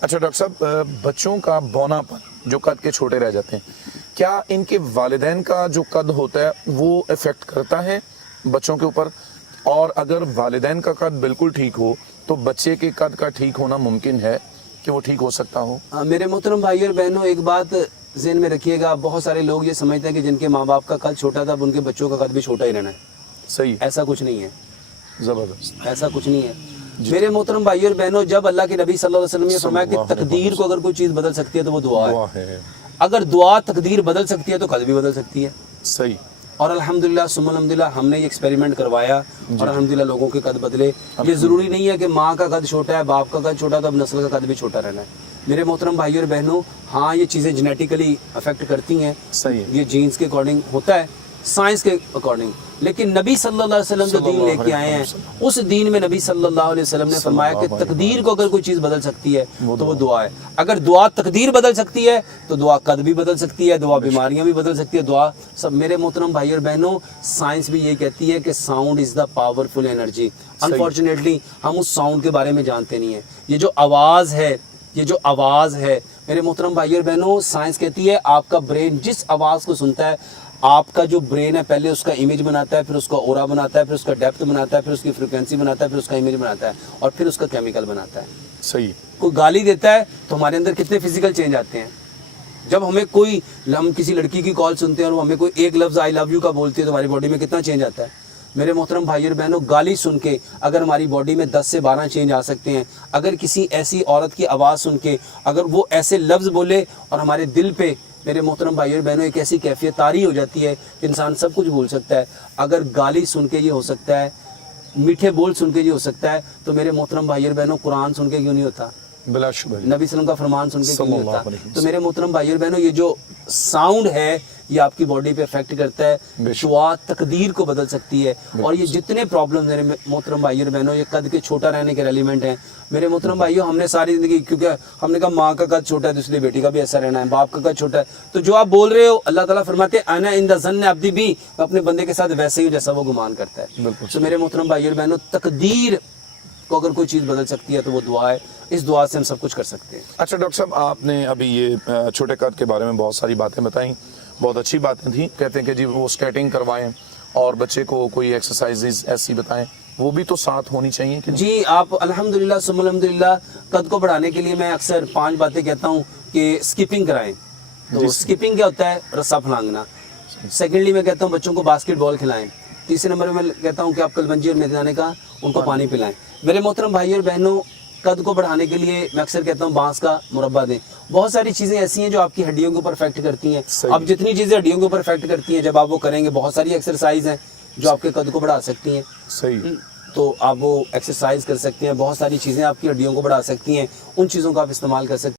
अच्छा डॉक्टर साहब, बच्चों का बौनापन जो कद के छोटे रह जाते हैं, क्या इनके वालिदैन का जो कद होता है वो इफेक्ट करता है बच्चों के ऊपर? और अगर वालिदैन का कद बिल्कुल ठीक हो तो बच्चे के कद का ठीक होना मुमकिन है कि वो ठीक हो सकता हो? मेरे मोहतरम भाई और बहनों, एक बात ज़हन में रखिएगा, बहुत सारे लोग ये समझते हैं कि जिनके माँ बाप का कद छोटा था अब उनके बच्चों का कद भी छोटा ही रहना है। सही, ऐसा कुछ नहीं है, जबरदस्त। ऐसा कुछ नहीं है। मेरे मोहतरम भाई और बहनों, जब अल्लाह के नबी सल्लल्लाहु अलैहि वसल्लम ने फरमाया कि तकदीर को अगर कोई चीज़ बदल सकती है तो वो दुआ है। अगर दुआ तकदीर बदल सकती है तो कद भी बदल सकती है। सही। और अल्हम्दुलिल्लाह सुम्मा अल्हम्दुलिल्लाह हमने ये एक्सपेरिमेंट करवाया और अल्हम्दुलिल्लाह लोगों के कद बदले। ये ज़रूरी नहीं है कि माँ का कद छोटा है, बाप का कद छोटा, तो अब नस्ल का कद भी छोटा रहना है। मेरे मोहतरम भाई और बहनों, हाँ ये चीज़ें जेनेटिकली अफेक्ट करती हैं, सही है। ये जीन्स के अकॉर्डिंग होता है, साइंस के अकॉर्डिंग। लेकिन नबी सल्लल्लाहु अलैहि वसल्लम जो दीन लेके आए हैं, उस दीन में नबी सल्लल्लाहु अलैहि वसल्लम ने फरमाया कि तकदीर को अगर कोई चीज़ बदल सकती है तो वो दुआ है। अगर दुआ तकदीर बदल सकती है तो दुआ कद भी बदल सकती है, दुआ बीमारियां भी बदल सकती है, दुआ सब। मेरे मोहतरम भाई और बहनों, साइंस भी ये कहती है कि sound is the powerful energy. Unfortunately हम उस साउंड के बारे में जानते नहीं है। ये जो आवाज़ है, ये जो आवाज़ है मेरे मोहतरम भाई और बहनों, साइंस कहती है आपका ब्रेन जिस आवाज़ को सुनता है, आपका जो ब्रेन है पहले उसका इमेज बनाता है, फिर उसका ओरा बनाता है, फिर उसका डेप्थ बनाता है, फिर उसकी फ्रीक्वेंसी बनाता है, फिर उसका इमेज बनाता है और फिर उसका केमिकल बनाता है। सही। कोई गाली देता है तो हमारे अंदर कितने फिजिकल चेंज आते हैं। जब हमें कोई, हम किसी लड़की की कॉल सुनते हैं और वो हमें कोई एक लफ्ज़ आई लव यू का बोलती है तो हमारी बॉडी में कितना चेंज आता है। मेरे मोहतरम भाई और बहनों, गाली सुन के अगर हमारी बॉडी में 10 से 12 चेंज आ सकते हैं। अगर किसी ऐसी औरत की आवाज़ सुन के अगर वो ऐसे लफ्ज़ बोले और हमारे दिल पे, मेरे मोहतरम भाई और बहनों, एक ऐसी कैफियत तारी हो जाती है कि इंसान सब कुछ भूल सकता है। अगर गाली सुन के ये हो सकता है, मीठे बोल सुन के ये हो सकता है, तो मेरे मोहतरम भाई और बहनों, कुरान सुन के क्यों नहीं होता? बिलाशुबा नबी सल्लम का फरमान सुन के क्यों नहीं होता? तो मेरे मोहतरम भाई और बहनों, ये जो साउंड है ये आपकी बॉडी पे इफेक्ट करता है। दुआ तकदीर को बदल सकती है। और ये जितने प्रॉब्लम मेरे मोहतरम भाई और बहनों, ये कद के छोटा रहने के एलिमेंट हैं। मेरे मोहतरम भाइयों, हमने सारी जिंदगी, क्योंकि हमने कहा माँ का कद छोटा है तो इसलिए बेटी का भी ऐसा रहना है, बाप का कद छोटा है, तो जो आप बोल रहे हो, अल्लाह ताला फरमाते हैं अना इन द ज़न्न अब्दी भी, मैं अपने बंदे के साथ वैसे ही जैसा वो गुमान करता है। तो मेरे मोहतरम भाई और बहनों, तकदीर को अगर कोई चीज़ बदल सकती है तो वो दुआ है। इस दुआ से हम सब कुछ कर सकते हैं। अच्छा डॉक्टर साहब, आपने अभी ये छोटे कद के बारे में बहुत सारी बातें बताई, बहुत अच्छी बातें थी। कहते हैं कि जी वो स्केटिंग करवाएं और बच्चे को कोई एक्सरसाइजेज ऐसी बताएं, वो भी तो साथ होनी चाहिए कि जी। आप अल्हम्दुलिल्लाह सुम्मा अल्हम्दुलिल्लाह, कद को बढ़ाने के लिए मैं अक्सर 5 बातें कहता हूँ कि स्किपिंग कराएं। तो स्किपिंग क्या होता है? रस्सा फलांगना। सेकेंडली मैं कहता हूँ बच्चों को बास्केटबॉल खिलाएं। तीसरे नंबर में मैं कहता हूँ कि आप कलबंजी और मेथी का उनको पानी पिलाएं। मेरे मोहतरम भाई और बहनों, कद को बढ़ाने के लिए मैं अक्सर कहता हूँ बांस का मुरब्बा दें। बहुत सारी चीज़ें ऐसी हैं जो आपकी हड्डियों के ऊपर इफेक्ट करती हैं। अब जितनी चीज़ें हड्डियों के ऊपर इफेक्ट करती हैं, जब आप वो करेंगे, बहुत सारी एक्सरसाइज हैं जो आपके कद को बढ़ा सकती हैं। सही। तो आप वो एक्सरसाइज कर सकते हैं, बहुत सारी चीज़ें आपकी हड्डियों को बढ़ा सकती हैं, उन चीज़ों का आप इस्तेमाल कर सकते हैं।